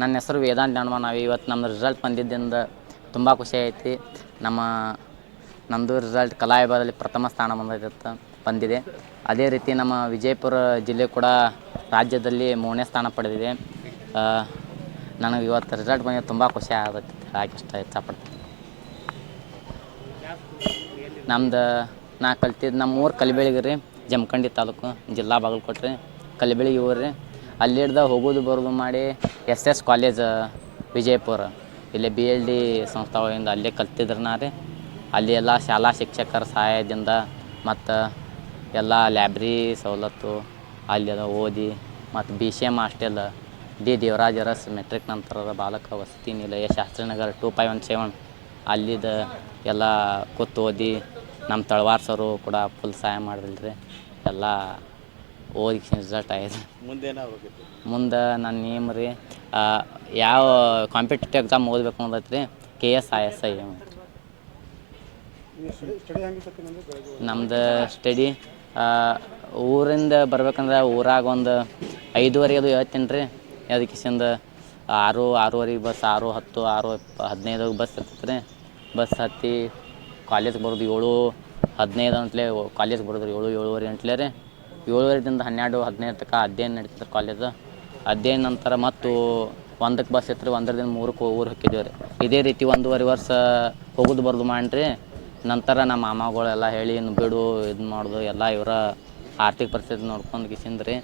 ನನ್ನ ಹೆಸರು ವೇದಾಂತ ಹನುಮಾನ್ ನಾವು ಇವತ್ತು ನಮ್ಮ ರಿಸಲ್ಟ್ ಬಂದಿದ್ದರಿಂದ ತುಂಬ ಖುಷಿ ಐತಿ ನಮ್ಮ ನಮ್ಮದು ರಿಸಲ್ಟ್ ಕಲಾ ವಿಭಾಗದಲ್ಲಿ ಪ್ರಥಮ ಸ್ಥಾನ ಬಂದಿತ್ತು ಬಂದಿದೆ. ಅದೇ ರೀತಿ ನಮ್ಮ ವಿಜಯಪುರ ಜಿಲ್ಲೆ ಕೂಡ ರಾಜ್ಯದಲ್ಲಿ ಮೂರನೇ ಸ್ಥಾನ ಪಡೆದಿದೆ. ನನಗೆ ಇವತ್ತು ರಿಸಲ್ಟ್ ಬಂದಿದ್ದು ತುಂಬ ಖುಷಿ ಆಗತ್ತೆ. ಹೇಳಕ್ಕೆ ಇಷ್ಟ ಇಷ್ಟಪಡ್ತೀನಿ. ನಮ್ದು ನಾ ಕಲ್ತಿದ್ದು ನಮ್ಮ ಊರು ಕಲಿಬೆಳಿಗೆ ರೀ ಜಮಖಂಡಿ ತಾಲೂಕು, ಜಿಲ್ಲಾ ಬಾಗಲಕೋಟೆ ರೀ ಕಲಿಬೇಳಿಗೆ ಊರು. ರೀ ಅಲ್ಲಿ ಹಿಡ್ದು ಹೋಗೋದು ಬರೋದು ಮಾಡಿ ಎಸ್ ಎಸ್ ಕಾಲೇಜ್, ವಿಜಯಪುರ. ಇಲ್ಲಿ ಬಿ ಎಲ್ ಡಿ ಸಂಸ್ಥೆಗಳಿಂದ ಅಲ್ಲೇ ಕಲ್ತಿದ್ರು ನಾ ರೀ. ಅಲ್ಲಿ ಎಲ್ಲ ಶಾಲಾ ಶಿಕ್ಷಕರ ಸಹಾಯದಿಂದ ಮತ್ತು ಎಲ್ಲ ಲ್ಯಾಬ್ರಿ ಸವಲತ್ತು ಅಲ್ಲಿ ಓದಿ ಮತ್ತು B C M hostel D Devaraj Urs matric ನಂತರದ ಬಾಲಕ ವಸತಿ ನಿಲಯ, Shastrinagar two five one seven ಅಲ್ಲಿದ ಎಲ್ಲ ಕೂತು ಓದಿ ನಮ್ಮ ತಳವಾರ್ ಸರು ಕೂಡ ಫುಲ್ ಸಹಾಯ ಮಾಡಿದ್ರಿ. ಎಲ್ಲ ಓದಿ ರಿಸಲ್ಟ್ ಆಗಿದೆ. ಮುಂದೆ ಮುಂದೆ ನನ್ನ ನೇಮ್ ರೀ ಯಾವ ಕಾಂಪಿಟೇಟಿವ್ ಎಕ್ಸಾಮ್ ಓದಬೇಕು ಅನ್ನೋದೈತೆ ರೀ K S I S I ನಮ್ದು ಸ್ಟಡಿ ಊರಿಂದ ಬರ್ಬೇಕಂದ್ರೆ ಊರಾಗ ಒಂದು ಐದುವರೆಗೆ ಅದು ಹೇಳ್ತೀನಿ ರೀ. ಅದಕ್ಕಿಸಿಂದ ಆರು ಆರೂವರೆಗೆ ಬಸ್ ಆರು ಹತ್ತು ಆರು ಹದಿನೈದು ಬಸ್ ಇರ್ತೈತೆ ರೀ. ಬಸ್ ಹತ್ತಿ ಕಾಲೇಜ್ಗೆ ಬರೋದು ಏಳು ಹದಿನೈದು ಅಂತಲೇ ಕಾಲೇಜ್ಗೆ ಬರೋದು ಏಳು ಏಳುವರೆ ಗಂಟ್ಲೆ ರೀ. ಏಳುವರೆದಿಂದ ಹನ್ನೆರಡು ಹದಿನೈದು ತನಕ ಅಧ್ಯಯನ ನಡೀತದೆ ಕಾಲೇಜು ಅಧ್ಯಯನ ನಂತರ ಮತ್ತು ಒಂದಕ್ಕೆ ಬಸ್ ಇತ್ತು ರೀ ಒಂದರದಿಂದ ಮೂರಕ್ಕೆ ಊರು ಹಾಕಿದ್ದೀವಿ ರೀ. ಇದೇ ರೀತಿ ಒಂದೂವರೆ ವರ್ಷ ಹೋಗೋದು ಬರೋದು ಮಾಡಿರಿ. ನಂತರ ನಮ್ಮ ಮಾಮಗಳೆಲ್ಲ ಹೇಳಿ, ಇನ್ನು ಬಿಡು, ಇದು ಮಾಡೋದು, ಎಲ್ಲ ಇವರ ಆರ್ಥಿಕ ಪರಿಸ್ಥಿತಿ ನೋಡ್ಕೊಂಡು ಕಿಸಿಂದ್ರಿ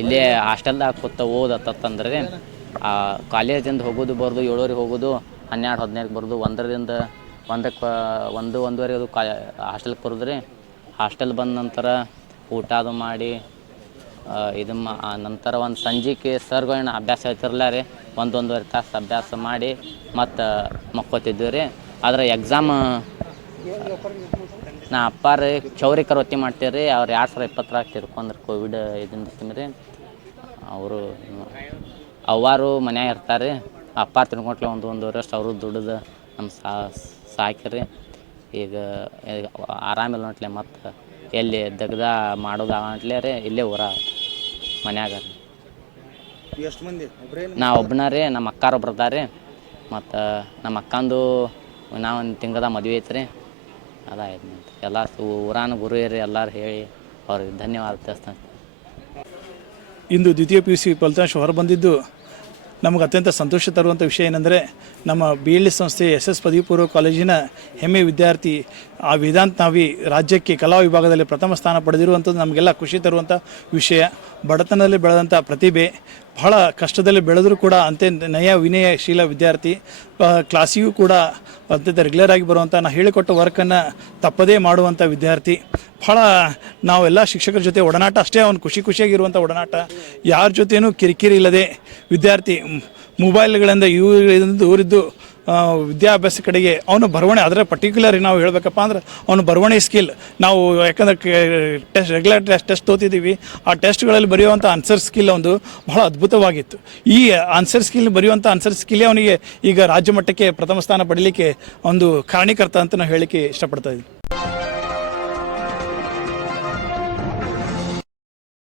ಇಲ್ಲೇ ಹಾಸ್ಟೆಲ್ದಾಗ ಕೂತ ಓದತ್ತಂದ್ರೆ ಕಾಲೇಜಿಂದ ಹೋಗೋದು ಬರೋದು, ಏಳುವರೆಗೆ ಹೋಗೋದು, ಹನ್ನೆರಡು ಹದಿನೈದು ಬರೋದು ಒಂದರಿಂದ ಒಂದಕ್ಕೆ, ಒಂದು ಒಂದೂವರೆ ಅದು ಕಾ ಹಾಸ್ಟೆಲ್ಗೆ ರೀ. ಹಾಸ್ಟೆಲ್ ಬಂದ ನಂತರ ಊಟ ಅದು ಮಾಡಿ ಇದು ಮಾ ನಂತರ ಒಂದು ಸಂಜೆಗೆ ಸರ್ಗಳನ್ನ ಅಭ್ಯಾಸ ಆಯ್ತಿರಲ್ಲ ರೀ. ಒಂದೊಂದುವರೆ ತಾಸು ಅಭ್ಯಾಸ ಮಾಡಿ ಮತ್ತು ಮಕ್ಕೋತಿದ್ವಿ ರೀ. ಆದರೆ ಎಕ್ಸಾಮ್ ನಾ ಅಪ್ಪಾರ ಚೌರಿ ಕರೋತಿ ಮಾಡ್ತೀವಿ ರೀ ಅವ್ರು ಎರಡು ಸಾವಿರ ಇಪ್ಪತ್ತರಾಗ ತಿರ್ಕೊಂಡ್ರೆ ಕೋವಿಡ್ ಇದನ್ನ ರೀ ಅವರು, ಅವ್ವಾರು ಮನ್ಯಾಗ ಇರ್ತಾರೆ. ರೀ ಅಪ್ಪ ತಿನ್ಕೊಟ್ಲೆ ಒಂದು ಒಂದೂವರೆ ಅಷ್ಟು ಅವರು ದುಡ್ದು ನಮ್ಮ ಸಾಕಿರಿ ಈಗ ಈಗ ಆರಾಮಿಲ್ಲ ನೋಟ್ಲೆ ಮತ್ತು. ಎಲ್ಲಿ ದಗ್ದ ಮಾಡೋದು ಆಗಂಟ್ಲೆ ರೀ ಇಲ್ಲೇ ಊರ ಮನ್ಯಾಗ ಎಷ್ಟು ಮಂದಿ? ನಾ ಒಬ್ಬನ ರೀ ನಮ್ಮ ಅಕ್ಕಾರ ಒಬ್ರು ಅದಾರ ರೀ. ಮತ್ತು ನಮ್ಮ ಅಕ್ಕಂದು ನಾ ಒಂದು ತಿಂಗದ ಮದುವೆ ಐತೆ ರೀ ಅದಾಯ್ತು ಮತ್ತು ಎಲ್ಲ ಊರಾನ ಗುರು ಇರಿ ಎಲ್ಲರೂ ಹೇಳಿ ಅವ್ರಿಗೆ ಧನ್ಯವಾದ ತಿಳಿಸ್ತಾನೆ. ಇಂದು ದ್ವಿತೀಯ ಪಿ ಯು ಸಿ ಫಲಿತಾಂಶ ಹೊರಬಂದಿದ್ದು ನಮಗೆ ಅತ್ಯಂತ ಸಂತೋಷ ತರುವಂಥ ವಿಷಯ ಏನಂದರೆ ನಮ್ಮ ಬಿ ಎಲ್ ಎಸ್ ಸಂಸ್ಥೆ ಎಸ್ ಎಸ್ ಪದವಿ ಪೂರ್ವ ಕಾಲೇಜಿನ ಹೆಮ್ಮೆ ವಿದ್ಯಾರ್ಥಿ ಆ ವೇದಾಂತ್ ನಾವಿ ರಾಜ್ಯಕ್ಕೆ ಕಲಾ ವಿಭಾಗದಲ್ಲಿ ಪ್ರಥಮ ಸ್ಥಾನ ಪಡೆದಿರುವಂಥದ್ದು ನಮಗೆಲ್ಲ ಖುಷಿ ತರುವಂಥ ವಿಷಯ. ಬಡತನದಲ್ಲಿ ಬೆಳೆದಂಥ ಪ್ರತಿಭೆ ಬಹಳ ಕಷ್ಟದಲ್ಲಿ ಬೆಳೆದರೂ ಕೂಡ ಅಂತೆ ನಯ ವಿನಯಶೀಲ ವಿದ್ಯಾರ್ಥಿ ಕ್ಲಾಸಿಗೂ ಕೂಡ ಅತ್ಯಂತ ರೆಗ್ಯುಲರ್ ಆಗಿ ಬರುವಂಥ ನಾ ಹೇಳಿಕೊಟ್ಟ ವರ್ಕನ್ನು ತಪ್ಪದೇ ಮಾಡುವಂಥ ವಿದ್ಯಾರ್ಥಿ. ಭಾಳ ನಾವೆಲ್ಲ ಶಿಕ್ಷಕರ ಜೊತೆ ಒಡನಾಟ ಅಷ್ಟೇ, ಅವನು ಖುಷಿ ಖುಷಿಯಾಗಿರುವಂಥ ಒಡನಾಟ. ಯಾರ ಜೊತೆಯೂ ಕಿರಿಕಿರಿ ಇಲ್ಲದೆ ವಿದ್ಯಾರ್ಥಿ ಮೊಬೈಲ್ಗಳಿಂದ ಇವು ದೂರಿದ್ದು ವಿದ್ಯಾಭ್ಯಾಸ ಕಡೆಗೆ ಅವನು ಬರವಣೆ, ಅದರ ಪರ್ಟಿಕ್ಯುಲರ್ ನಾವು ಹೇಳಬೇಕಪ್ಪ ಅಂದ್ರೆ ಅವನು ಬರವಣೆ ಸ್ಕಿಲ್ ನಾವು ಯಾಕಂದ್ರೆ ಟೆಸ್ಟ್ ರೆಗ್ಯುಲರ್ ಟೆಸ್ಟ್ ಟೆಸ್ಟ್ ತೋತಿದ್ದೀವಿ ಆ ಟೆಸ್ಟ್ಗಳಲ್ಲಿ ಬರೆಯುವಂಥ ಆನ್ಸರ್ ಸ್ಕಿಲ್ ಒಂದು ಬಹಳ ಅದ್ಭುತವಾಗಿತ್ತು. ಈ ಆನ್ಸರ್ ಸ್ಕಿಲ್ ಬರೆಯುವಂಥ ಆನ್ಸರ್ ಸ್ಕಿಲ್ಲೇ ಅವನಿಗೆ ಈಗ ರಾಜ್ಯ ಮಟ್ಟಕ್ಕೆ ಪ್ರಥಮ ಸ್ಥಾನ ಪಡೀಲಿಕ್ಕೆ ಒಂದು ಕಾರಣೀಕರ್ತ ಅಂತ ನಾವು ಹೇಳಲಿಕ್ಕೆ ಇಷ್ಟಪಡ್ತಾ ಇದ್ದೀನಿ.